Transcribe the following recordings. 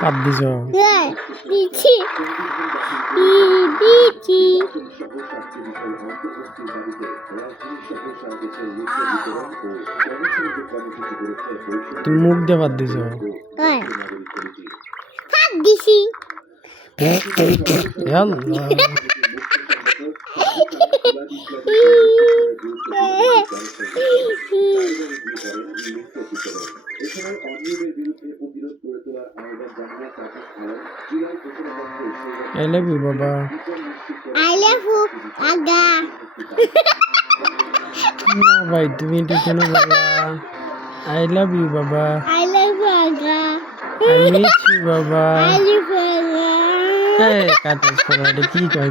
কাট দিছ দিছি দিছি তুমি মুখ দিয়ে বাদ দিছ হাত দিছি আল্লাহ I love you, Baba. I love you আগা না ভাই তুমি এটা কেন বললা I love you, Baba. I love you Aga I miss you, Baba. I love you আগা এই কাটাস করো এটা কি কয়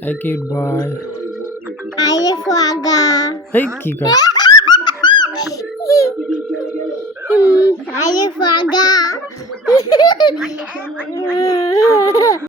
I cute boy. I love you আগা এই কি কয় I love you আগা